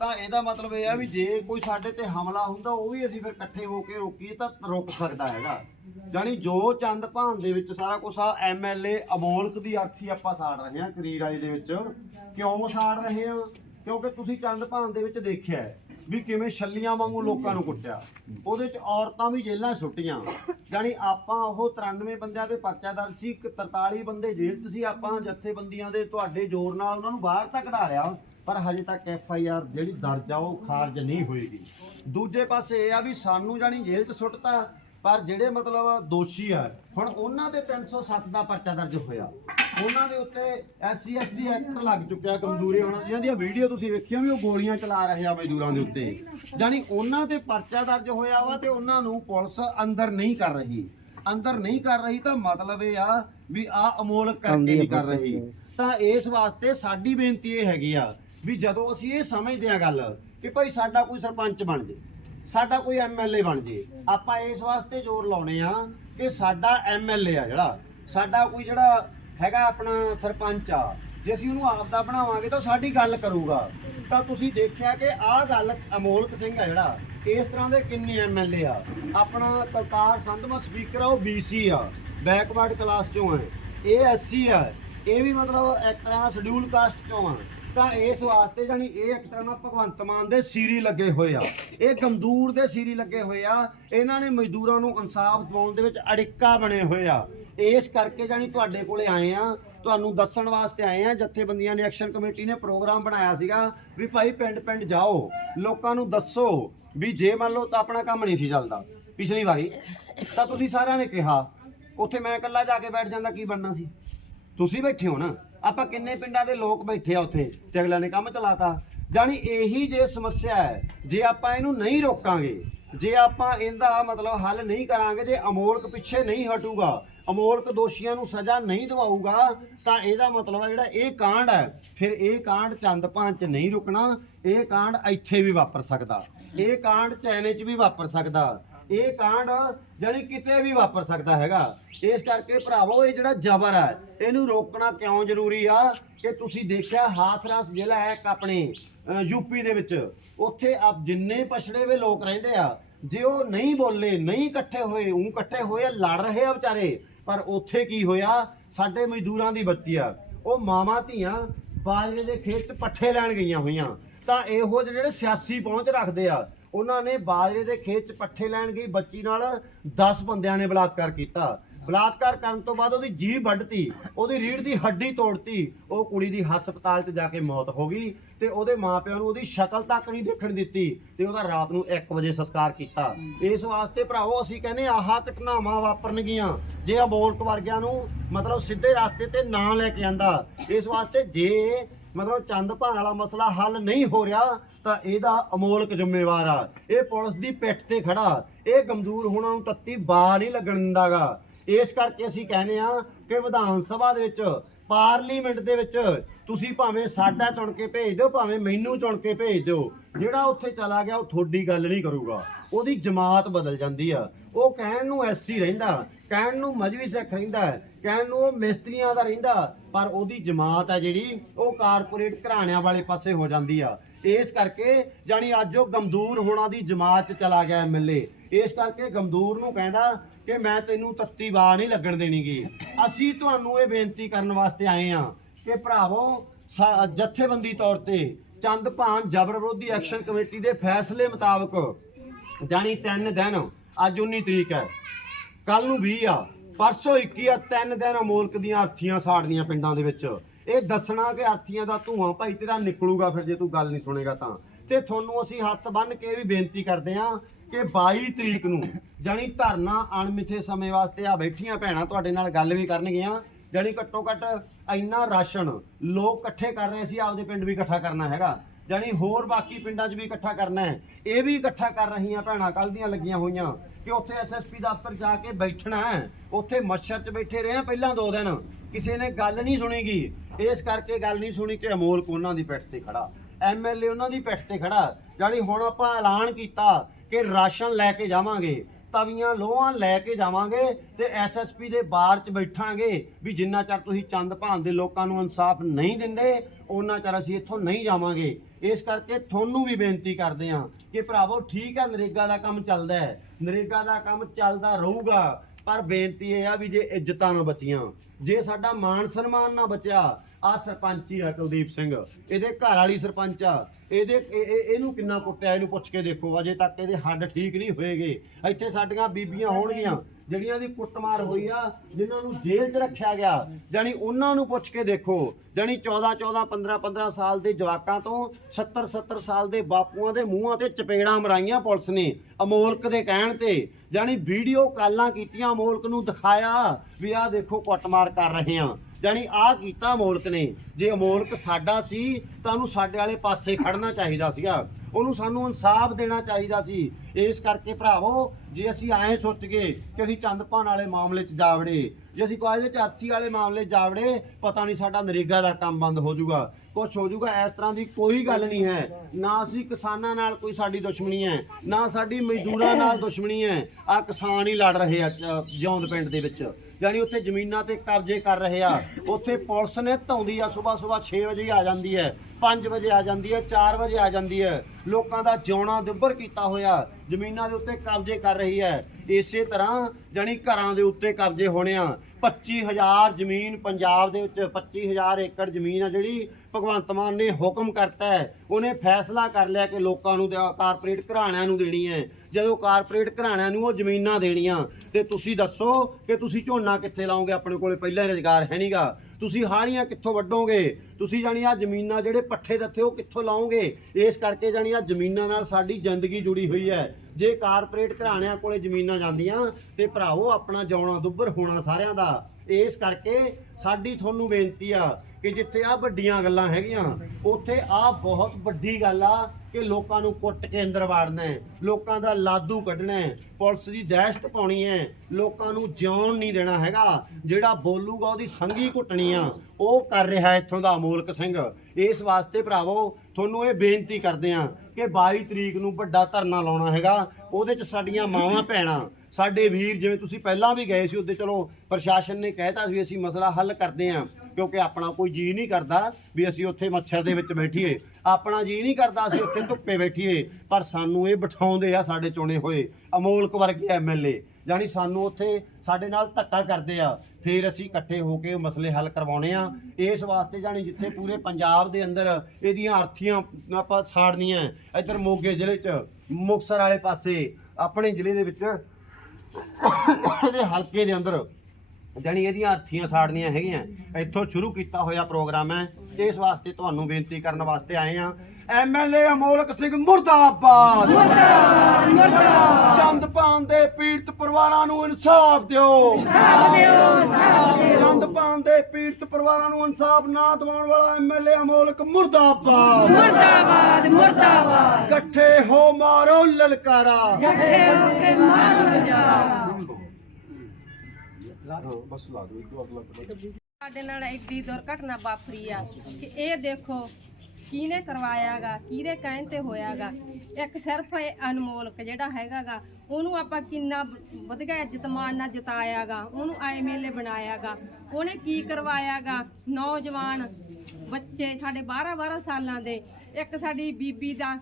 ਤਾਂ ਇਹਦਾ ਮਤਲਬ ਇਹ ਆ ਵੀ ਜੇ ਕੋਈ ਸਾਡੇ ਤੇ ਹਮਲਾ ਹੁੰਦਾ, ਉਹ ਵੀ ਅਸੀਂ ਫਿਰ ਇਕੱਠੇ ਹੋ ਕੇ ਰੋਕੀਏ ਤਾਂ ਰੁਕ ਸਕਦਾ ਹੈਗਾ। ਯਾਨੀ ਜੋ ਚੰਦ ਭਾਨ ਦੇ ਵਿੱਚ ਸਾਰਾ ਕੁਝ ਆ ਐਮਐਲਏ ਅਮੋਲਕ ਦੀ ਅਰਥੀ ਆਪਾਂ ਸਾੜ ਰਹੇ ਹਾਂ ਕਰੀਰ ਦੇ ਵਿੱਚ। ਕਿਉਂ ਸਾੜ ਰਹੇ ਹਾਂ ਕਿਉਂਕਿ ਤੁਸੀਂ ਚੰਦ ਭਾਨ ਦੇ ਵਿੱਚ ਦੇਖਿਆ ਹੈ ਵੀ ਕਿਵੇਂ ਛੱਲੀਆਂ ਵਾਂਗੂ ਲੋਕਾਂ ਨੂੰ ਕੁੱਟਿਆ। ਉਹਦੇ ਚ ਔਰਤਾਂ ਵੀ ਜੇਲ੍ਹਾਂ ਸੁੱਟੀਆਂ। ਯਾਨੀ ਆਪਾਂ ਉਹ 93 ਬੰਦਿਆਂ ਦੇ ਪਰਚਾ ਦਰਜ ਸੀ, ਇੱਕ 43 ਬੰਦੇ ਜੇਲ੍ਹ 'ਚ ਸੀ, ਆਪਾਂ ਜਥੇਬੰਦੀਆਂ ਦੇ ਤੁਹਾਡੇ ਜ਼ੋਰ ਨਾਲ ਉਹਨਾਂ ਨੂੰ ਬਾਹਰ ਤੱਕ ਕਢਾ ਲਿਆ ਪਰ ਹਜੇ ਤੱਕ ਐਫ ਆਈ ਆਰ ਜਿਹੜੀ ਦਰਜ ਆ ਉਹ ਖਾਰਜ ਨਹੀਂ ਹੋਏਗੀ। ਦੂਜੇ ਪਾਸੇ ਇਹ ਆ ਵੀ ਸਾਨੂੰ ਜਾਨੀ ਜੇਲ੍ਹ 'ਚ ਸੁੱਟਤਾ ਪਰ ਜਿਹੜੇ ਮਤਲਬ ਦੋਸ਼ੀ ਆ ਹੁਣ ਉਹਨਾਂ ਦੇ 307 ਦਾ ਪਰਚਾ ਦਰਜ ਹੋਇਆ। ਉਹਨਾਂ ਦੇ ਉੱਤੇ ਐਸਸੀ ਐਸਟੀ ਐਕਟ ਲੱਗ ਚੁੱਕਿਆ ਕਮਜ਼ੋਰੀ ਹੋਣਾ। ਜਿਹਨਾਂ ਵੀਡੀਓ ਤੁਸੀਂ ਵੇਖੀਆਂ ਵੀ ਉਹ ਗੋਲੀਆਂ ਚਲਾ ਰਹੇ ਆ ਮਜ਼ਦੂਰਾਂ ਦੇ ਉੱਤੇ। ਜਾਨੀ ਉਹਨਾਂ ਤੇ ਪਰਚਾ ਦਰਜ ਹੋਇਆ ਵਾ ਤੇ ਉਹਨਾਂ ਨੂੰ ਪੁਲਿਸ ਅੰਦਰ ਨਹੀਂ ਕਰ ਰਹੀ। ਅੰਦਰ ਨਹੀਂ ਕਰ ਰਹੀ ਤਾਂ ਮਤਲਬ ਇਹ ਆ ਵੀ ਆ ਅਮੋਲਕ ਕਰਕੇ ਨਹੀਂ ਕਰ ਰਹੀ। ਤਾਂ ਇਸ ਵਾਸਤੇ ਸਾਡੀ ਬੇਨਤੀ ਇਹ ਹੈਗੀ ਆ ਵੀ ਜਦੋਂ ਅਸੀਂ ਇਹ ਸਮਝਦੇ ਆ ਗੱਲ ਕਿ ਭਾਈ ਸਾਡਾ ਕੋਈ ਸਰਪੰਚ ਬਣ ਜੇ, ਸਾਡਾ ਕੋਈ ਐਮਐਲਏ ਬਣ ਜੇ, ਆਪਾਂ ਇਸ ਵਾਸਤੇ ਜ਼ੋਰ ਲਾਉਣੇ ਆ ਕਿ ਸਾਡਾ ਐਮਐਲਏ ਆ ਜਿਹੜਾ, ਸਾਡਾ ਕੋਈ ਜਿਹੜਾ ਹੈਗਾ ਆਪਣਾ ਸਰਪੰਚ ਆ, ਜੇ ਅਸੀਂ ਉਹਨੂੰ ਆਪ ਦਾ ਬਣਾਵਾਂਗੇ ਤਾਂ ਉਹ ਸਾਡੀ ਗੱਲ ਕਰੂਗਾ। ਤਾਂ ਤੁਸੀਂ ਦੇਖਿਆ ਕਿ ਆਹ ਗੱਲ ਅਮੋਲਕ ਸਿੰਘ ਆ ਜਿਹੜਾ, ਇਸ ਤਰ੍ਹਾਂ ਦੇ ਕਿੰਨੇ ਐਮਐਲਏ ਆ। ਆਪਣਾ ਕਲਤਾਰ ਸੰਧਮਾ ਸਪੀਕਰ ਆ, ਉਹ ਬੀਸੀ ਆ ਬੈਕਵਰਡ ਕਲਾਸ ਚੋਂ ਆ, ਇਹ ਐਸਸੀ ਆ, ਇਹ ਵੀ ਮਤਲਬ ਇੱਕ ਤਰ੍ਹਾਂ ਦਾ ਸ਼ਡਿਊਲ ਕਾਸਟ ਚੋਂ ਆ। ਤਾਂ ਇਸ ਵਾਸਤੇ ਜਾਨੀ ਇਹ ਇੱਕ ਤਰ੍ਹਾਂ ਨਾਲ ਭਗਵੰਤ ਮਾਨ ਦੇ ਸੀਰੀ ਲੱਗੇ ਹੋਏ ਆ। ਇਹ ਗਮਦੂਰ ਦੇ ਸੀਰੀ ਲੱਗੇ ਹੋਏ ਆ। ਇਹਨਾਂ ਨੇ ਮਜ਼ਦੂਰਾਂ ਨੂੰ ਇਨਸਾਫ ਦਿਵਾਉਣ ਦੇ ਵਿੱਚ ਅੜਿੱਕਾ ਬਣੇ ਹੋਏ ਆ। ਇਸ ਕਰਕੇ ਜਾਨੀ ਤੁਹਾਡੇ ਕੋਲੇ ਆਏ ਆ। ਤੁਹਾਨੂੰ ਦੱਸਣ ਵਾਸਤੇ ਆਏ ਆ। ਜਥੇਬੰਦੀਆਂ ਨੇ ਐਕਸ਼ਨ ਕਮੇਟੀ ਨੇ ਪ੍ਰੋਗਰਾਮ ਬਣਾਇਆ ਸੀਗਾ ਵੀ ਭਾਈ ਪਿੰਡ ਪਿੰਡ ਜਾਓ। ਲੋਕਾਂ ਨੂੰ ਦੱਸੋ ਵੀ ਜੇ ਮੰਨ ਲਓ ਤਾਂ ਆਪਣਾ ਕੰਮ ਨਹੀਂ ਸੀ ਚੱਲਦਾ ਪਿਛਲੀ ਵਾਰੀ। ਤਾਂ ਤੁਸੀਂ ਸਾਰਿਆਂ ਨੇ ਕਿਹਾ। ਉੱਥੇ ਮੈਂ ਇਕੱਲਾ ਜਾ ਕੇ ਬੈਠ ਜਾਂਦਾ, ਕੀ ਬਣਨਾ ਸੀ? ਤੁਸੀਂ ਬੈਠੇ ਹੋ ਨਾ। ਆਪਾਂ ਕਿੰਨੇ ਪਿੰਡਾਂ ਦੇ ਲੋਕ ਬੈਠੇ ਆ ਉੱਥੇ ਤੇ ਅਗਲਾ ਨੇ ਕੰਮ ਚਲਾਤਾ। ਜਾਣੀ ਇਹੀ ਜੇ ਸਮੱਸਿਆ ਹੈ, ਜੇ ਆਪਾਂ ਇਹਨੂੰ ਨਹੀਂ ਰੋਕਾਂਗੇ, ਜੇ ਆਪਾਂ ਇਹਦਾ ਮਤਲਬ ਹੱਲ ਨਹੀਂ ਕਰਾਂਗੇ, ਜੇ ਅਮੋਲਕ ਪਿੱਛੇ ਨਹੀਂ ਹਟੂਗਾ, ਅਮੋਲਕ ਦੋਸ਼ੀਆਂ ਨੂੰ ਸਜ਼ਾ ਨਹੀਂ ਦਿਵਾਊਗਾ, ਤਾਂ ਇਹਦਾ ਮਤਲਬ ਹੈ ਜਿਹੜਾ ਇਹ ਕਾਂਡ ਹੈ, ਫਿਰ ਇਹ ਕਾਂਡ ਚੰਦ 'ਚ ਨਹੀਂ ਰੁਕਣਾ, ਇਹ ਕਾਂਡ ਇੱਥੇ ਵੀ ਵਾਪਰ ਸਕਦਾ। ਇਹ ਕਾਂਡ ਚੈਨੇ 'ਚ ਵੀ ਵਾਪਰ ਸਕਦਾ। ਇਹ ਕਾਂਡ ਜਾਨੀ ਕਿਤੇ ਵੀ ਵਾਪਰ ਸਕਦਾ ਹੈਗਾ। ਇਸ ਕਰਕੇ ਭਰਾਵੋ, ਇਹ ਜਿਹੜਾ ਜ਼ਬਰ ਹੈ, ਇਹਨੂੰ ਰੋਕਣਾ ਕਿਉਂ ਜ਼ਰੂਰੀ ਆ? ਕਿ ਤੁਸੀਂ ਦੇਖਿਆ ਹਾਥਰਸ ਜ਼ਿਲ੍ਹਾ ਹੈ ਇੱਕ ਆਪਣੇ ਯੂਪੀ ਦੇ ਵਿੱਚ। ਉੱਥੇ ਆਪ ਜਿੰਨੇ ਪਛੜੇ ਵੇ ਲੋਕ ਰਹਿੰਦੇ ਆ, ਜੇ ਉਹ ਨਹੀਂ ਬੋਲੇ, ਨਹੀਂ ਇਕੱਠੇ ਹੋਏ ਉਹ ਇਕੱਠੇ ਹੋਏ, ਲੜ ਰਹੇ ਆ ਵਿਚਾਰੇ, ਪਰ ਉੱਥੇ ਕੀ ਹੋਇਆ? ਸਾਡੇ ਮਜ਼ਦੂਰਾਂ ਦੀ ਬੱਚੀ ਆ। ਉਹ ਮਾਵਾਂ ਧੀਆਂ ਬਾਜਰੇ ਦੇ ਖੇਤ 'ਚ ਪੱਠੇ ਲੈਣ ਗਈਆਂ ਹੋਈਆਂ। ਤਾਂ ਇਹੋ ਜਿਹੇ ਜਿਹੜੇ ਸਿਆਸੀ ਪਹੁੰਚ ਰੱਖਦੇ ਆ ਉਹਨਾਂ ਨੇ ਬਾਜਰੇ ਦੇ ਖੇਤ 'ਚ ਪੱਠੇ ਲੈਣ ਗਈ, ਬੱਚੀ ਨਾਲ 10 ਬੰਦਿਆਂ ਨੇ ਬਲਾਤਕਾਰ ਕੀਤਾ। ਬਲਾਤਕਾਰ ਕਰਨ ਤੋਂ ਬਾਅਦ ਉਹਦੀ ਜੀਭ ਵੱਢਤੀ, ਉਹਦੀ ਰੀੜ ਦੀ ਹੱਡੀ ਤੋੜਤੀ, ਉਹ ਕੁੜੀ ਦੀ ਹਸਪਤਾਲ 'ਚ ਜਾ ਕੇ ਮੌਤ ਹੋ ਗਈ ਤੇ ਉਹਦੇ ਮਾਪਿਆਂ ਨੂੰ ਉਹਦੀ ਸ਼ਕਲ ਤੱਕ ਨਹੀਂ ਦੇਖਣ ਦਿੱਤੀ ਤੇ ਉਹਦਾ ਰਾਤ ਨੂੰ 1 ਵਜੇ ਸੰਸਕਾਰ ਕੀਤਾ। ਇਸ ਵਾਸਤੇ ਭਰਾਵੋ ਅਸੀਂ ਕਹਿੰਦੇ ਆਹ ਘਟਨਾਵਾਂ ਵਾਪਰਨਗੀਆਂ। ਜੇ ਅਬੋਲਟ ਵਰਗਿਆਂ ਨੂੰ ਮਤਲਬ ਸਿੱਧੇ ਰਸਤੇ ਤੇ ਨਾ ਲੈ ਕੇ ਆਂਦਾ, ਇਸ ਵਾਸਤੇ ਜੇ ਮਤਲਬ ਚੰਦ ਭਾਣ ਵਾਲਾ ਮਸਲਾ ਹੱਲ ਨਹੀਂ ਹੋ ਰਿਹਾ, ਤਾਂ ਇਹਦਾ ਅਮੋਲਕ ਜ਼ਿੰਮੇਵਾਰ ਆ। ਇਹ ਪੁਲਿਸ ਦੀ ਪਿੱਠ ਤੇ ਖੜਾ। ਇਹ ਗਮਜ਼ੂਰ ਹੋਣਾ ਨੂੰ ਤੱਤੀ ਬਾ ਨਹੀਂ ਲੱਗਣ ਦਿੰਦਾਗਾ। ਇਸ ਕਰਕੇ ਅਸੀਂ ਕਹਿੰਦੇ ਆ ਕਿ ਵਿਧਾਨ ਸਭਾ ਦੇ ਵਿੱਚ, ਪਾਰਲੀਮੈਂਟ ਦੇ ਵਿੱਚ ਤੁਸੀਂ ਭਾਵੇਂ ਸਾਡਾ ਚੁਣ ਕੇ ਭੇਜ ਦਿਓ, ਭਾਵੇਂ ਮੈਨੂੰ ਚੁਣ ਕੇ ਭੇਜ ਦਿਓ, ਜਿਹੜਾ ਉੱਥੇ ਚਲਾ ਗਿਆ ਉਹ ਤੁਹਾਡੀ ਗੱਲ ਨਹੀਂ ਕਰੂਗਾ। ਉਹਦੀ ਜਮਾਤ ਬਦਲ ਜਾਂਦੀ ਆ। ਉਹ ਕਹਿਣ ਨੂੰ ਐਸੀ ਰਹਿੰਦਾ, ਕਹਿਣ ਨੂੰ ਮਜਵੀ ਸਿੱਖ ਰਹਿੰਦਾ ਕਹਿਣ ਨੂੰ ਉਹ ਮਿਸਤਰੀਆਂ ਦਾ ਰਹਿੰਦਾ, ਪਰ ਉਹਦੀ ਜਮਾਤ ਆ ਜਿਹੜੀ, ਉਹ ਕਾਰਪੋਰੇਟ ਘਰਾਣਿਆਂ ਵਾਲੇ ਪਾਸੇ ਹੋ ਜਾਂਦੀ ਆ। ਇਸ ਕਰਕੇ ਜਾਨੀ ਅੱਜ ਉਹ ਗਮਦੂਰ ਹੋਣਾ ਦੀ ਜਮਾਤ ਚ ਚਲਾ ਗਿਆ ਐਮਐਲਏ ਇਸ ਕਰਕੇ ਗਮਦੂਰ ਨੂੰ ਕਹਿੰਦਾ ਕਿ ਮੈਂ ਤੈਨੂੰ ਤੱਤੀ ਬਾਹ ਨਹੀਂ ਲੱਗਣ ਦੇਣੀਗੀ। ਅਸੀਂ ਤੁਹਾਨੂੰ ਇਹ ਬੇਨਤੀ ਕਰਨ ਵਾਸਤੇ ਆਏ ਆ ਕਿ ਭਰਾਵੋ, ਸਾ- ਜਥੇਬੰਦੀ ਤੌਰ ਤੇ ਚੰਦ ਭਾਨ ਜਬਰ ਵਿਰੋਧੀ ਐਕਸ਼ਨ ਕਮੇਟੀ ਦੇ ਫੈਸਲੇ ਮੁਤਾਬਕ ਜਾਨੀ 3 ਦਿਨ, ਅੱਜ 19 ਤਰੀਕ ਹੈ ਕੱਲ ਨੂੰ 20 ਆ। ਪਰਸੋਂ 21 ਆ, ਤਿੰਨ ਦਿਨ ਅਮੋਲਕ ਦੀਆਂ ਅਰਥੀਆਂ ਸਾੜਦੀਆਂ ਪਿੰਡਾਂ ਦੇ ਵਿੱਚ। ਇਹ ਦੱਸਣਾ ਕਿ ਅਰਥੀਆਂ ਦਾ ਧੂਆਂ ਭਾਈ ਤੇਰਾ ਨਿਕਲੂਗਾ ਫਿਰ ਜੇ ਤੂੰ ਗੱਲ ਨਹੀਂ ਸੁਣੇਗਾ ਤਾਂ। ਤੇ ਤੁਹਾਨੂੰ ਅਸੀਂ ਹੱਥ ਬੰਨ ਕੇ ਵੀ ਬੇਨਤੀ ਕਰਦੇ ਹਾਂ ਕਿ 22 ਤਰੀਕ ਨੂੰ ਜਾਨੀ ਧਰਨਾ ਅਣਮਿੱਥੇ ਸਮੇਂ ਵਾਸਤੇ ਆ ਬੈਠੀਆਂ ਭੈਣਾਂ ਤੁਹਾਡੇ ਨਾਲ ਗੱਲ ਵੀ ਕਰਨਗੀਆਂ। ਜਾਨੀ ਘੱਟੋ ਘੱਟ ਇੰਨਾ ਰਾਸ਼ਨ ਲੋਕ ਇਕੱਠੇ ਕਰ ਰਹੇ ਸੀ, ਆਪਦੇ ਪਿੰਡ ਵੀ ਇਕੱਠਾ ਕਰਨਾ ਹੈਗਾ। ਜਾਨੀ ਹੋਰ ਬਾਕੀ ਪਿੰਡਾਂ 'ਚ ਵੀ ਇਕੱਠਾ ਕਰਨਾ ਹੈ। ਇਹ ਵੀ ਇਕੱਠਾ ਕਰ ਰਹੀਆਂ ਭੈਣਾਂ ਕੱਲ ਦੀਆਂ ਲੱਗੀਆਂ ਹੋਈਆਂ ਕਿ ਉੱਥੇ ਐਸਐਸਪੀ ਦਫ਼ਤਰ ਜਾ ਕੇ ਬੈਠਣਾ ਹੈ। ਉੱਥੇ ਮੱਛਰ 'ਚ ਬੈਠੇ ਰਹੇ ਆ ਪਹਿਲਾਂ ਦੋ ਦਿਨ। ਕਿਸੇ ਨੇ ਗੱਲ ਨਹੀਂ ਸੁਣੀਗੀ। ਇਸ ਕਰਕੇ ਗੱਲ ਨਹੀਂ ਸੁਣੀ ਕਿ ਅਮੋਲਕ ਉਹਨਾਂ ਦੀ ਪਿੱਠ ਤੇ ਖੜਾ। ਐਮਐਲਏ ਉਹਨਾਂ ਦੀ ਪਿੱਠ ਤੇ ਖੜਾ। ਜਾਨੀ ਹੁਣ ਆਪਾਂ ਐਲਾਨ ਕੀਤਾ ਕਿ ਰਾਸ਼ਨ ਲੈ ਕੇ ਜਾਵਾਂਗੇ। ਤਵੀਆਂ, ਲੋਹਾਂ ਲੈ ਕੇ ਜਾਵਾਂਗੇ ਤੇ ਐਸਐਸਪੀ ਦੇ ਬਾਰ 'ਚ ਬੈਠਾਂਗੇ ਵੀ ਜਿੰਨਾ ਚਿਰ ਤੁਸੀਂ ਚੰਦ ਭਾਨ ਦੇ ਲੋਕਾਂ ਨੂੰ ਇਨਸਾਫ ਨਹੀਂ ਦਿੰਦੇ ਉਹਨਾਂ ਚਿਰ ਅਸੀਂ ਇੱਥੋਂ ਨਹੀਂ ਜਾਵਾਂਗੇ। ਇਸ ਕਰਕੇ ਤੁਹਾਨੂੰ ਵੀ ਬੇਨਤੀ ਕਰਦੇ ਹਾਂ ਕਿ ਭਰਾਵੋ, ਠੀਕ ਆ, ਨਰੇਗਾ ਦਾ ਕੰਮ ਚੱਲਦਾ ਹੈ। ਨਰੇਗਾ ਦਾ ਕੰਮ ਚੱਲਦਾ ਰਹੂਗਾ, ਪਰ ਬੇਨਤੀ ਇਹ ਆ ਵੀ ਜੇ ਇੱਜ਼ਤਾਂ ਨਾ ਬਚੀਆਂ, ਜੇ ਸਾਡਾ ਮਾਣ ਸਨਮਾਨ ਨਾ ਬਚਿਆ ਆ ਸਰਪੰਚ ਹੀ ਆ ਕੁਲਦੀਪ ਸਿੰਘ। ਇਹਦੇ ਘਰ ਵਾਲੀ ਸਰਪੰਚ ਆ। ਇਹਦੇ ਇਹਨੂੰ ਕਿੰਨਾ ਕੁੱਟਿਆ? ਇਹਨੂੰ ਪੁੱਛ ਕੇ ਦੇਖੋ। ਅਜੇ ਤੱਕ ਇਹਦੇ ਹੱਡ ਠੀਕ ਨਹੀਂ ਹੋਏਗੇ। ਇੱਥੇ ਸਾਡੀਆਂ ਬੀਬੀਆਂ ਹੋਣਗੀਆਂ। ਜਿਹੜੀਆਂ ਦੀ ਕੁੱਟਮਾਰ ਹੋਈ ਆ, ਜਿਨ੍ਹਾਂ ਨੂੰ ਜੇਲ੍ਹ 'ਚ ਰੱਖਿਆ ਗਿਆ ਜਾਨੀ ਉਹਨਾਂ ਨੂੰ ਪੁੱਛ ਕੇ ਦੇਖੋ ਜਾਨੀ 14 14 15 15 ਸਾਲ ਦੇ ਜਵਾਕਾਂ ਤੋਂ 70 70 ਸਾਲ ਦੇ ਬਾਪੂਆਂ ਦੇ ਮੂੰਹਾਂ ਤੇ ਚਪੇੜਾਂ ਮਰਾਈਆਂ ਪੁਲਿਸ ਨੇ, ਅਮੋਲਕ ਦੇ ਕਹਿਣ ਤੇ ਜਾਨੀ ਵੀਡੀਓ ਕਾਲਾਂ ਕੀਤੀਆਂ ਅਮੋਲਕ ਨੂੰ ਦਿਖਾਇਆ ਵੀ ਆਹ ਦੇਖੋ ਕੁੱਟਮਾਰ ਕਰ ਰਹੇ ਆ। ਜਾਨੀ ਆਹ ਕੀਤਾ ਅਮੋਲਕ ਨੇ। ਜੇ ਅਮੋਲਕ ਸਾਡਾ ਸੀ, ਤਾਂ ਉਹਨੂੰ ਸਾਡੇ ਵਾਲੇ ਪਾਸੇ ਖੜਨਾ ਚਾਹੀਦਾ ਸੀਗਾ। ਉਹਨੂੰ ਸਾਨੂੰ ਇਨਸਾਫ ਦੇਣਾ ਚਾਹੀਦਾ ਸੀ। ਇਸ ਕਰਕੇ ਭਰਾਵੋ, ਜੇ ਅਸੀਂ ਐਂ ਸੋਚ ਗਏ ਕਿ ਅਸੀਂ ਚੰਦਪਾਨ ਵਾਲੇ ਮਾਮਲੇ 'ਚ ਜਾਵੜੇ, ਜੇ ਅਸੀਂ ਕੋਈ ਦੇ ਚਾਰਚੀ ਵਾਲੇ ਮਾਮਲੇ 'ਚ ਜਾਵੜੇ, ਪਤਾ ਨਹੀਂ ਸਾਡਾ ਨਰੇਗਾ ਦਾ ਕੰਮ ਬੰਦ ਹੋ ਜਾਊਗਾ। ਕੁਛ ਹੋ ਜਾਊਗਾ, ਇਸ ਤਰ੍ਹਾਂ ਦੀ ਕੋਈ ਗੱਲ ਨਹੀਂ ਹੈ। ਨਾ ਅਸੀਂ ਕਿਸਾਨਾਂ ਨਾਲ ਕੋਈ ਸਾਡੀ ਦੁਸ਼ਮਣੀ ਹੈ, ਨਾ ਸਾਡੀ ਮਜ਼ਦੂਰਾਂ ਨਾਲ ਦੁਸ਼ਮਣੀ ਹੈ। ਆ ਕਿਸਾਨ ਹੀ ਲੜ ਰਹੇ ਆ ਚ- ਜਿਉਂਦ ਪਿੰਡ ਦੇ ਵਿੱਚ। ਯਾਨੀ ਉੱਥੇ ਜ਼ਮੀਨਾਂ ਤੇ ਕਬਜ਼ੇ ਕਰ ਰਹੇ ਆ। ਉੱਥੇ ਪੁਲਿਸ ਨੇ ਧੌਂਦੀ ਆ ਸਵੇਰ ਸਵੇਰ 6 ਵਜੇ ਆ ਜਾਂਦੀ ਹੈ 5 ਵਜੇ ਆ ਜਾਂਦੀ ਹੈ 4 ਵਜੇ ਆ ਜਾਂਦੀ ਹੈ। ਲੋਕਾਂ ਦਾ ਜਿਉਣਾ ਦੁੱਭਰ ਕੀਤਾ ਹੋਇਆ, ਜ਼ਮੀਨਾਂ ਦੇ ਉੱਤੇ ਕਬਜ਼ੇ ਕਰ ਰਹੀ ਹੈ। ਇਸੇ ਤਰ੍ਹਾਂ ਜਾਨੀ ਘਰਾਂ ਦੇ ਉੱਤੇ ਕਬਜ਼ੇ ਹੋਣੇ ਆ। 25000 ਜ਼ਮੀਨ ਪੰਜਾਬ ਦੇ ਵਿੱਚ 25000 ਏਕੜ ਜ਼ਮੀਨ ਆ ਜਿਹੜੀ ਭਗਵੰਤ ਮਾਨ ਨੇ ਹੁਕਮ ਕਰਤਾ ਹੈ। ਉਹਨੇ ਫੈਸਲਾ ਕਰ ਲਿਆ ਕਿ ਲੋਕਾਂ ਨੂੰ ਕਾਰਪੋਰੇਟ ਘਰਾਣਿਆਂ ਨੂੰ ਦੇਣੀ ਹੈ। ਜਦੋਂ ਕਾਰਪੋਰੇਟ ਘਰਾਣਿਆਂ ਨੂੰ ਉਹ ਜ਼ਮੀਨਾਂ ਦੇਣੀਆਂ, ਤੇ ਤੁਸੀਂ ਦੱਸੋ ਕਿ ਤੁਸੀਂ ਝੋਨਾ ਕਿੱਥੇ ਲਾਓਗੇ? ਆਪਣੇ ਕੋਲੇ ਪਹਿਲਾਂ ਹੀ ਰੁਜ਼ਗਾਰ ਹੈ ਨਹੀਂਗਾ ਤੁਸੀਂ ਹਾੜੀਆਂ ਕਿੱਥੋਂ ਵੱਢੋਗੇ? ਤੁਸੀਂ ਜਾਣੀ ਆ ਜ਼ਮੀਨਾਂ ਜਿਹੜੇ ਪੱਠੇ ਦੱਥੇ ਉਹ ਕਿੱਥੋਂ ਲਾਓਗੇ? ਇਸ ਕਰਕੇ ਜਾਣੀ ਆ ਜ਼ਮੀਨਾਂ ਨਾਲ ਸਾਡੀ ਜ਼ਿੰਦਗੀ ਜੁੜੀ ਹੋਈ ਹੈ। ਜੇ ਕਾਰਪੋਰੇਟ ਘਰਾਣਿਆਂ ਕੋਲੇ ਜ਼ਮੀਨਾਂ ਜਾਂਦੀਆਂ ਤੇ ਭਰਾਵੋ, ਆਪਣਾ ਜਾਉਣਾ ਦੁੱਬਰ ਹੋਣਾ ਸਾਰਿਆਂ ਦਾ, ਇਸ ਕਰਕੇ ਸਾਡੀ ਤੁਹਾਨੂੰ ਬੇਨਤੀ ਆ ਕਿ ਜਿੱਥੇ ਆ ਵੱਡੀਆਂ ਗੱਲਾਂ ਹੈਗੀਆਂ, ਉੱਥੇ ਆ ਬਹੁਤ ਵੱਡੀ ਗੱਲ ਆ ਕਿ ਲੋਕਾਂ ਨੂੰ ਕੁੱਟ ਕੇ ਅੰਦਰ ਵਾੜਨਾ ਹੈ, ਲੋਕਾਂ ਦਾ ਲਾਦੂ ਕੱਢਣਾ ਹੈ, ਪੁਲਿਸ ਦੀ ਦਹਿਸ਼ਤ ਪਾਉਣੀ ਹੈ, ਲੋਕਾਂ ਨੂੰ ਜਿਉਣ ਨਹੀਂ ਦੇਣਾ ਹੈਗਾ, ਜਿਹੜਾ ਬੋਲੂਗਾ ਉਹਦੀ ਸੰਗੀ ਘੁੱਟਣੀ ਆ, ਉਹ ਕਰ ਰਿਹਾ ਇੱਥੋਂ ਦਾ ਅਮੋਲਕ ਸਿੰਘ। ਇਸ ਵਾਸਤੇ ਭਰਾਵੋ ਤੁਹਾਨੂੰ ਇਹ ਬੇਨਤੀ ਕਰਦੇ ਆ ਕਿ 22 ਤਰੀਕ ਨੂੰ ਵੱਡਾ ਧਰਨਾ ਲਾਉਣਾ ਹੈਗਾ, ਉਹਦੇ 'ਚ ਸਾਡੀਆਂ ਮਾਵਾਂ ਭੈਣਾਂ, ਸਾਡੇ ਵੀਰ ਜਿਵੇਂ ਤੁਸੀਂ ਪਹਿਲਾਂ ਵੀ ਗਏ ਸੀ, ਉਹਦੇ ਚਲੋ ਪ੍ਰਸ਼ਾਸਨ ਨੇ ਕਹਿਤਾ ਸੀ, ਅਸੀਂ ਮਸਲਾ ਹੱਲ ਕਰਦੇ ਆਂ ਕਿਉਂਕਿ ਆਪਣਾ ਕੋਈ ਜੀ ਨਹੀਂ ਕਰਦਾ ਵੀ ਅਸੀਂ ਉੱਥੇ ਮੱਛਰ ਦੇ ਵਿੱਚ ਬੈਠੀਏ। ਆਪਣਾ ਜੀ ਨਹੀਂ ਕਰਦਾ ਅਸੀਂ ਉੱਥੇ ਧੁੱਪੇ ਬੈਠੀਏ। ਪਰ ਸਾਨੂੰ ਇਹ ਬਿਠਾਉਂਦੇ ਆ ਸਾਡੇ ਚੁਣੇ ਹੋਏ ਅਮੋਲਕ ਵਰਗੇ ਐਮਐਲਏ ਜਾਨੀ ਸਾਨੂੰ ਉੱਥੇ ਸਾਡੇ ਨਾਲ ਧੱਕਾ ਕਰਦੇ ਆ। ਫਿਰ ਅਸੀਂ ਇਕੱਠੇ ਹੋ ਕੇ ਮਸਲੇ ਹੱਲ ਕਰਵਾਉਣੇ ਆ। ਇਸ ਵਾਸਤੇ ਜਾਨੀ ਜਿੱਥੇ ਪੂਰੇ ਪੰਜਾਬ ਦੇ ਅੰਦਰ ਇਹਦੀਆਂ ਅਰਥੀਆਂ ਆਪਾਂ ਸਾੜਨੀਆਂ ਇੱਧਰ ਮੋਗੇ ਜ਼ਿਲ੍ਹੇ 'ਚ, ਮੁਕਤਸਰ ਵਾਲੇ ਪਾਸੇ, ਆਪਣੇ ਜ਼ਿਲ੍ਹੇ ਦੇ ਵਿੱਚ, ਇਹਦੇ ਹਲਕੇ ਦੇ ਅੰਦਰ ਜਾਣੀ ਇਹਦੀਆਂ ਅਰਥੀਆਂ ਸਾੜਨੀਆਂ ਹੈਗੀਆਂ। ਇੱਥੋਂ ਸ਼ੁਰੂ ਕੀਤਾ ਹੋਇਆ ਪ੍ਰੋਗਰਾਮ ਹੈ। ਇਸ ਵਾਸਤੇ ਤੁਹਾਨੂੰ ਬੇਨਤੀ ਕਰਨ ਵਾਸਤੇ ਆਏ ਆ ਐਮਐਲਏ ਅਮੋਲਕ ਸਿੰਘ ਮੁਰਦਾਬਾਦ। ਮੁਰਦਾਬਾਦ ਮੁਰਦਾਬਾਦ। ਚੰਦਪਾਨ ਦੇ ਪੀੜਤ ਪਰਿਵਾਰਾਂ ਨੂੰ ਇਨਸਾਫ ਦਿਓ। ਇਨਸਾਫ ਦਿਓ ਇਨਸਾਫ ਦਿਓ। ਚੰਦਪਾਨ ਦੇ ਪੀੜਤ ਪਰਿਵਾਰਾਂ ਨੂੰ ਇਨਸਾਫ ਨਾ ਦਿਵਾਉਣ ਵਾਲਾ ਐਮਐਲਏ ਅਮੋਲਕ ਮੁਰਦਾਬਾਦ। ਮੁਰਦਾਬਾਦ ਮੁਰਦਾਬਾਦ। ਇਕੱਠੇ ਹੋ ਮਾਰੋ ਲਲਕਾਰਾ। ਇਕੱਠੇ ਹੋ ਕੇ ਮਾਰ ਲੱਗਾ ਬਸ ਲਾ ਦਿਓ, ਇੱਕ ਅਗਲਾ ਸਾਡੇ ਨਾਲ ਇੱਡੀ ਦੁਰਘਟਨਾ ਵਾਪਰੀ ਆ ਕਿ ਇਹ ਦੇਖੋ ਕਿਹਨੇ ਕਰਵਾਇਆਗਾ, ਕਿਹਦੇ ਕਹਿਣ ਤੇ ਹੋਇਆਗਾ। ਇੱਕ ਸਿਰਫ ਇਹ ਅਨਮੋਲਕ ਜਿਹੜਾ ਹੈਗਾਗਾ, ਉਹਨੂੰ ਆਪਾਂ ਕਿੰਨਾ ਵਧੀਆ ਇੱਜ਼ਤ ਮਾਣ ਨਾਲ ਜਿਤਾਇਆਗਾ, ਉਹਨੂੰ ਐਮਐਲਏ ਬਣਾਇਆਗਾ। ਉਹਨੇ ਕੀ ਕਰਵਾਇਆਗਾ? ਨੌਜਵਾਨ ਬੱਚੇ ਸਾਡੇ 12 12 ਸਾਲਾਂ ਦੇ, ਇੱਕ ਸਾਡੀ ਬੀਬੀ ਦਾ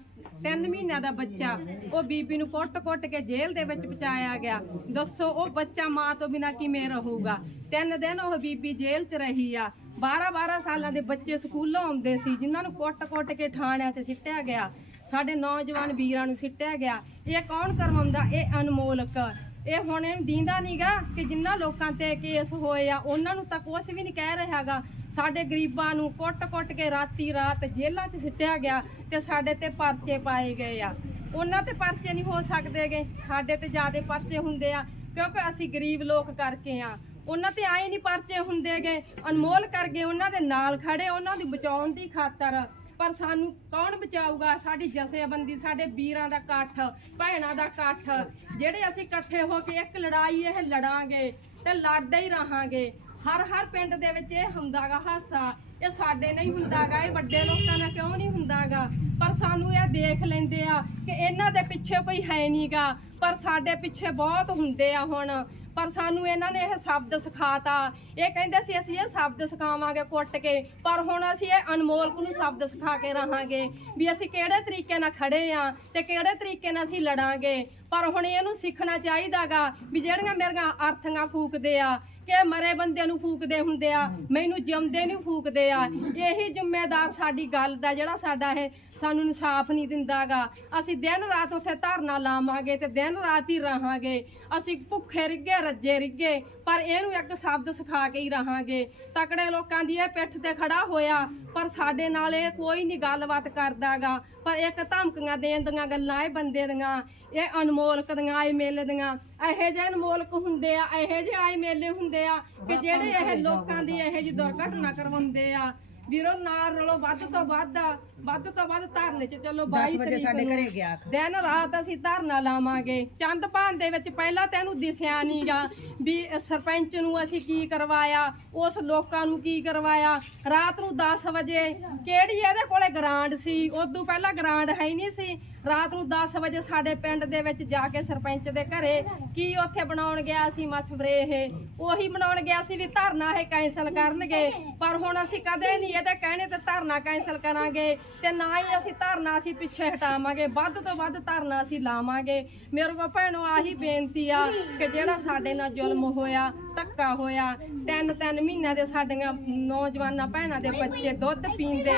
3 ਮਹੀਨਿਆਂ ਦਾ ਬੱਚਾ, ਉਹ ਬੀਬੀ ਨੂੰ ਕੁੱਟ-ਕੁੱਟ ਕੇ ਜੇਲ੍ਹ ਦੇ ਵਿੱਚ ਪਹੁੰਚਾਇਆ ਗਿਆ। ਦੱਸੋ, ਉਹ ਬੱਚਾ ਮਾਂ ਤੋਂ ਬਿਨਾ ਕਿਵੇਂ ਰਹੂਗਾ? ਤਿੰਨ ਦਿਨ ਉਹ ਬੀਬੀ ਜੇਲ੍ਹ 'ਚ ਰਹੀ ਆ। 12-12 ਸਾਲਾਂ ਦੇ ਬੱਚੇ ਸਕੂਲੋਂ ਆਉਂਦੇ ਸੀ, ਜਿਨ੍ਹਾਂ ਨੂੰ ਕੁੱਟ-ਕੁੱਟ ਕੇ ਥਾਣਿਆਂ 'ਚ ਸਿੱਟਿਆ ਗਿਆ। ਸਾਡੇ ਨੌਜਵਾਨ ਵੀਰਾਂ ਨੂੰ ਸਿੱਟਿਆ ਗਿਆ। ਇਹ ਕੌਣ ਕਰਵਾਉਂਦਾ? ਇਹ ਅਨਮੋਲਕ। ਇਹ ਹੁਣ ਇਹਨੂੰ ਦੀਂਦਾ ਨਹੀਂਗਾ ਕਿ ਜਿਨ੍ਹਾਂ ਲੋਕਾਂ ਤੇ ਕੇਸ ਹੋਏ ਆ, ਉਹਨਾਂ ਨੂੰ ਤਾਂ ਕੁਝ ਵੀ ਨਹੀਂ ਕਹਿ ਰਿਹਾਗਾ। ਸਾਡੇ ਗਰੀਬਾਂ ਨੂੰ ਕੁੱਟ-ਕੁੱਟ ਕੇ ਰਾਤੀ ਰਾਤ ਜੇਲ੍ਹਾਂ 'ਚ ਸਿੱਟਿਆ ਗਿਆ ਤੇ ਸਾਡੇ ਤੇ ਪਰਚੇ ਪਾਏ ਗਏ ਆ। ਉਹਨਾਂ ਤੇ ਪਰਚੇ ਨਹੀਂ ਹੋ ਸਕਦੇਗੇ। ਸਾਡੇ ਤੇ ਜ਼ਿਆਦਾ ਪਰਚੇ ਹੁੰਦੇ ਆ, ਕਿਉਂਕਿ ਅਸੀਂ ਗਰੀਬ ਲੋਕ ਕਰਕੇ ਆ। ਉਹਨਾਂ ਤੇ ਆਏ ਨਹੀਂ ਪਰਚੇ ਹੁੰਦੇਗੇ। ਅਨਮੋਲ ਕਰ ਗਏ, ਉਹਨਾਂ ਦੇ ਨਾਲ ਖੜੇ, ਉਹਨਾਂ ਦੀ ਬਚਾਉਣ ਦੀ ਖਾਤਰ। ਪਰ ਸਾਨੂੰ ਕੌਣ ਬਚਾਊਗਾ? ਸਾਡੀ ਜਥੇਬੰਦੀ, ਸਾਡੇ ਵੀਰਾਂ ਦਾ ਇਕੱਠ, ਭੈਣਾਂ ਦਾ ਇਕੱਠ। ਜਿਹੜੇ ਅਸੀਂ ਇਕੱਠੇ ਹੋ ਕੇ ਇੱਕ ਲੜਾਈ ਇਹ ਲੜਾਂਗੇ ਤੇ ਲੜਦੇ ਹੀ ਰਹਾਂਗੇ। ਹਰ ਹਰ ਪਿੰਡ ਦੇ ਵਿੱਚ ਇਹ ਹੁੰਦਾਗਾ ਹਾਸਾ। ਇਹ ਸਾਡੇ ਨਹੀਂ ਹੁੰਦਾਗਾ, ਇਹ ਵੱਡੇ ਲੋਕਾਂ ਨਾਲ ਕਿਉਂ ਨਹੀਂ ਹੁੰਦਾਗਾ? ਪਰ ਸਾਨੂੰ ਇਹ ਦੇਖ ਲੈਂਦੇ ਆ ਕਿ ਇਹਨਾਂ ਦੇ ਪਿੱਛੇ ਕੋਈ ਹੈ ਨਹੀਂਗਾ ਪਰ ਸਾਡੇ ਪਿੱਛੇ ਬਹੁਤ ਹੁੰਦੇ ਆ ਹੁਣ। ਪਰ ਸਾਨੂੰ ਇਹਨਾਂ ਨੇ ਇਹ ਸ਼ਬਦ ਸਿਖਾਤਾ। ਇਹ ਕਹਿੰਦੇ ਸੀ, ਅਸੀਂ ਇਹ ਸ਼ਬਦ ਸਿਖਾਵਾਂਗੇ ਕੁੱਟ ਕੇ। ਪਰ ਹੁਣ ਅਸੀਂ ਇਹ ਅਨਮੋਲਕ ਨੂੰ ਸ਼ਬਦ ਸਿਖਾ ਕੇ ਰਹਾਂਗੇ ਵੀ ਅਸੀਂ ਕਿਹੜੇ ਤਰੀਕੇ ਨਾਲ ਖੜੇ ਆ ਤੇ ਕਿਹੜੇ ਤਰੀਕੇ ਨਾਲ ਅਸੀਂ ਲੜਾਂਗੇ। ਪਰ ਹੁਣ ਇਹਨੂੰ ਸਿੱਖਣਾ ਚਾਹੀਦਾਗਾ ਵੀ ਜਿਹੜੀਆਂ ਮੇਰੀਆਂ ਅਰਥੀਆਂ ਫੂਕਦੇ ਆ ਕਿ ਮਰੇ ਬੰਦੇ ਨੂੰ ਫੂਕਦੇ ਹੁੰਦੇ ਆ ਮੈਨੂੰ ਜਿਉਂਦੇ ਨੂੰ ਫੂਕਦੇ ਆ। ਇਹੀ ਜ਼ਿੰਮੇਦਾਰ ਸਾਡੀ ਗੱਲ ਦਾ ਜਿਹੜਾ ਸਾਡਾ ਇਹ ਸਾਨੂੰ ਇਨਸਾਫ ਨਹੀਂ ਦਿੰਦਾਗਾ। ਅਸੀਂ ਦਿਨ ਰਾਤ ਉੱਥੇ ਧਰਨਾ ਲਾਵਾਂਗੇ ਤੇ ਦਿਨ ਰਾਤ ਹੀ ਰਹਾਂਗੇ। ਅਸੀਂ ਭੁੱਖੇ ਰਿੱਗੇ ਰੱਜੇ ਰਿੱਗੇ ਪਰ ਇਹਨੂੰ ਇੱਕ ਸ਼ਬਦ ਸਿਖਾ ਕੇ ਹੀ ਰਹਾਂਗੇ। ਤਕੜੇ ਲੋਕਾਂ ਦੀ ਇਹ ਪਿੱਠ ਤੇ ਖੜਾ ਹੋਇਆ ਪਰ ਸਾਡੇ ਨਾਲ ਇਹ ਕੋਈ ਨਹੀਂ ਗੱਲਬਾਤ ਕਰਦਾਗਾ। ਪਰ ਇੱਕ ਧਮਕੀਆਂ ਦੇਣ ਦੀਆਂ ਗੱਲਾਂ ਇਹ ਬੰਦੇ ਦੀਆਂ ਇਹ ਅਨਮੋਲਕ ਦੀਆਂ ਇਹ ਮੇਲੇ ਦੀਆਂ। ਇਹੋ ਜਿਹੇ ਅਨਮੋਲਕ ਹੁੰਦੇ ਆ ਇਹੋ ਜਿਹੇ ਆਏ ਮੇਲੇ ਹੁੰਦੇ ਆ ਕਿ ਜਿਹੜੇ ਇਹ ਲੋਕਾਂ ਦੀ ਇਹੋ ਜਿਹੀ ਦੁਰਘਟਨਾ ਕਰਵਾਉਂਦੇ ਆ। ਵੀਰੋ ਨਾਲ ਰਲੋ ਵੱਧ ਤੋਂ ਵੱਧ ਵੱਧ ਤੋਂ ਵੱਧ ਧਰਨੇ ਚ ਚੱਲੋ 22 ਵਜੇ ਤਰੀਕ ਸਾਡੇ ਨੂੰ ਘਰੇ ਗਿਆ ਦਿਨ ਰਾਤ ਅਸੀਂ ਧਰਨਾ ਲਾਵਾਂਗੇ। ਚੰਦ ਭਾਨ ਦੇ ਵਿੱਚ ਪਹਿਲਾਂ ਤੈਨੂੰ ਦਿਸਿਆ ਨਹੀਂਗਾ ਵੀ ਸਰਪੰਚ ਨੂੰ ਅਸੀਂ ਕੀ ਕਰਵਾਇਆ ਉਸ ਲੋਕਾਂ ਨੂੰ ਕੀ ਕਰਵਾਇਆ। ਰਾਤ ਨੂੰ 10 ਵਜੇ ਕਿਹੜੀ ਇਹਦੇ ਕੋਲੇ ਗ੍ਰਾਂਡ ਸੀ? ਉਦੋਂ ਪਹਿਲਾਂ ਗ੍ਰਾਂਡ ਹੈ ਹੀ ਨਹੀਂ ਸੀ। ਰਾਤ ਨੂੰ 10 ਵਜੇ ਸਾਡੇ ਪਿੰਡ ਦੇ ਵਿੱਚ ਜਾ ਕੇ ਸਰਪੰਚ ਦੇ ਘਰੇ ਕੀ ਉੱਥੇ ਬਣਾਉਣ ਗਿਆ ਸੀ ਮਸਵਰੇ ਇਹ? ਉਹੀ ਬਣਾਉਣ ਗਿਆ ਸੀ ਵੀ ਧਰਨਾ ਇਹ ਕੈਂਸਲ ਕਰਨਗੇ। ਪਰ ਹੁਣ ਅਸੀਂ ਕਦੇ ਨਹੀਂ ਇਹਦੇ ਕਹਿਣੇ ਤੇ ਧਰਨਾ ਕੈਂਸਲ ਕਰਾਂਗੇ। ਤੇ ਨਾ ਹੀ ਅਸੀਂ ਧਰਨਾ ਅਸੀਂ ਪਿੱਛੇ ਹਟਾਵਾਂਗੇ, ਵੱਧ ਤੋਂ ਵੱਧ ਧਰਨਾ ਅਸੀਂ ਲਾਵਾਂਗੇ। ਮੇਰੇ ਕੋ ਭੈਣੋ ਆਹੀ ਬੇਨਤੀ ਆ ਕਿ ਜਿਹੜਾ ਸਾਡੇ ਨਾਲ ਜ਼ੁਲਮ ਹੋਇਆ, ਧੱਕਾ ਹੋਇਆ, ਤਿੰਨ ਤਿੰਨ ਮਹੀਨਿਆਂ ਦੇ ਸਾਡੀਆਂ ਨੌਜਵਾਨਾਂ ਭੈਣਾਂ ਦੇ ਬੱਚੇ ਦੁੱਧ ਪੀਂਦੇ,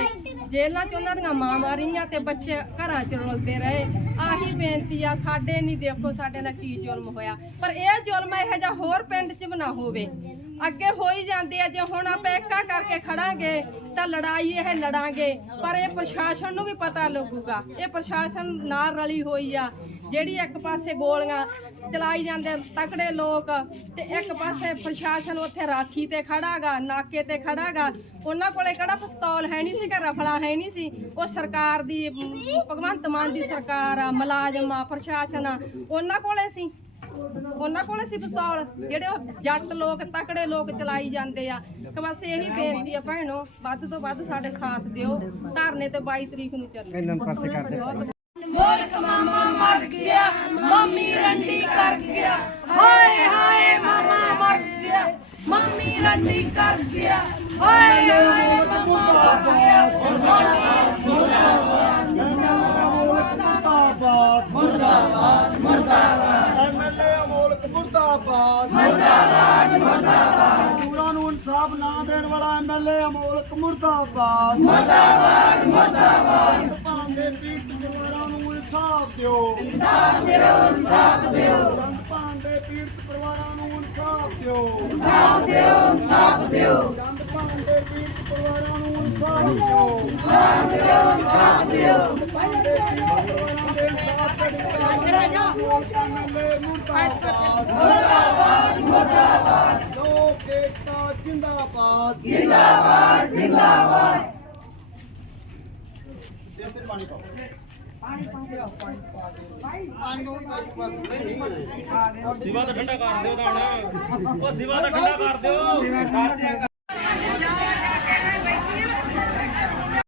ਜੇਲ੍ਹਾਂ 'ਚ ਉਹਨਾਂ ਦੀਆਂ ਮਾਂ ਰਹੀਆਂ ਤੇ ਬੱਚੇ ਘਰਾਂ 'ਚ ਰੁਲਦੇ ਰਹੇ। ਆਹੀ ਬੇਨਤੀ ਆ, ਸਾਡੇ ਨਹੀਂ ਦੇਖੋ ਸਾਡੇ ਨਾਲ ਕੀ ਜ਼ੁਲਮ ਹੋਇਆ। ਪਰ ਇਹ ਜ਼ੁਲਮ ਇਹੋ ਜਿਹਾ ਹੋਰ ਪਿੰਡ 'ਚ ਵੀ ਨਾ ਹੋਵੇ। ਅੱਗੇ ਹੋ ਹੀ ਜਾਂਦੇ ਆ ਜੇ ਹੁਣ ਆਪਾਂ ਇੱਕਾ ਕਰਕੇ ਖੜਾਂਗੇ ਤਾਂ ਲੜਾਈ ਇਹ ਲੜਾਂਗੇ, ਪਰ ਇਹ ਪ੍ਰਸ਼ਾਸਨ ਨੂੰ ਵੀ ਪਤਾ ਲੱਗੂਗਾ। ਇਹ ਪ੍ਰਸ਼ਾਸਨ ਨਾਲ ਰਲੀ ਹੋਈ ਆ, ਜਿਹੜੀ ਇੱਕ ਪਾਸੇ ਗੋਲੀਆਂ ਚਲਾਈ ਜਾਂਦੇ ਤਕੜੇ ਲੋਕ, ਤੇ ਇੱਕ ਪਾਸੇ ਪ੍ਰਸ਼ਾਸਨ ਉੱਥੇ ਰਾਖੀ ਤੇ ਖੜਾਗਾ, ਨਾਕੇ ਤੇ ਖੜਾਗਾ। ਉਹਨਾਂ ਕੋਲੇ ਕਿਹੜਾ ਪਿਸਤੌਲ ਹੈ ਨਹੀਂ ਸੀ, ਕਿ ਰਫਲਾ ਹੈ ਨਹੀਂ ਸੀ? ਉਹ ਸਰਕਾਰ ਦੀ, ਭਗਵੰਤ ਮਾਨ ਦੀ ਸਰਕਾਰ ਆ, ਮੁਲਾਜ਼ਮ ਆ, ਪ੍ਰਸ਼ਾਸਨ ਆ, ਉਹਨਾਂ ਕੋਲੇ ਸੀ। ਉਹਨਾਂ ਕੋਲੇ ਸੀ ਪਿਸਤੌਲ ਜਿਹੜੇ ਉਹ ਜੱਟ ਲੋਕ ਤਕੜੇ ਲੋਕ ਚਲਾਈ ਜਾਂਦੇ ਆ। ਕਿ ਬਸ ਇਹੀ ਬੇਨਤੀ ਆ ਭੈਣੋ ਵੱਧ ਤੋਂ ਵੱਧ ਸਾਡੇ ਸਾਥ ਦਿਓ। ਧਰਨੇ ਤੇ 22 ਤਰੀਕ ਨੂੰ ਚੱਲੋ ਇਹਨਾਂ ਪਾਸੇ ਕਰਦੇ ਮੋਲਕ ਮਾਮਾ ਮਰ ਗਿਆ ਮੰਮੀ ਰੰਡੀ ਕਰ ਗਿਆ। ਹਾਏ ਹਾਏ ਮਾਮਾ ਮਰ ਗਿਆ ਮੰਮੀ ਰੰਡੀ ਕਰ ਗਿਆ। ਹਾਏ ਹਾਏ ਮਾਮਾ ਮਰ ਗਿਆ। ਮੁਰਦਾਬਾਦ ਮੁਰਦਾਬਾਦ ਮੁਰਦਾਬਾਦ ਅਮੋਲਕ ਮੁਰਦਾਬਾਦ ਮੁਰਦਾਬਾਦ। ਪੂਰਾ ਨੂੰ ਇਨਸਾਫ ਨਾ ਦੇਣ ਵਾਲਾ ਐਮਐਲਏ ਅਮੋਲਕ ਮੁਰਦਾਬਾਦ। ਮੁਰਦਾਬਾਦ ਮੁਰਦਾਬਾਦ। ਭਾਂਦੇ ਪੀੜਤ ਪਰਿਵਾਰਾਂ ਨੂੰ ਇਨਸਾਫ ਦਿਓ। ਇਨਸਾਫ ਦਿਓ ਇਨਸਾਫ ਦਿਓ। ਚੰਦ ਭਾਂਦੇ ਪੀੜਤ ਪਰਿਵਾਰਾਂ ਨੂੰ ਇਨਸਾਫ ਦਿਓ। ਇਨਸਾਫ ਦਿਓ ਇਨਸਾਫ ਦਿਓ। ਚੰਦ ਭਾਂਦੇ ਪੀੜਤ ਪਰਿਵਾਰਾਂ ਨੂੰ ਇਨਸਾਫ ਦਿਓ ਇਨਸਾਫ ਦਿਓ ਇਨਸਾਫ ਦਿਓ ਭਾਂਦੇ ਪੀੜਤ ਪਰਿਵਾਰਾਂ ਦੇ ਇਨਸਾਫ ਦੇ ਮੁਰਦਾਬਾਦ ਮੁਰਦਾਬਾਦ ਮੁਰਦਾਬਾਦ ਲੋਕ ਏਕਤਾ ਜਿੰਦਾਬਾਦ ਜਿੰਦਾਬਾਦ ਜਿੰਦਾਬਾਦ ਤੇ ਪਾਣੀ ਪਾਓ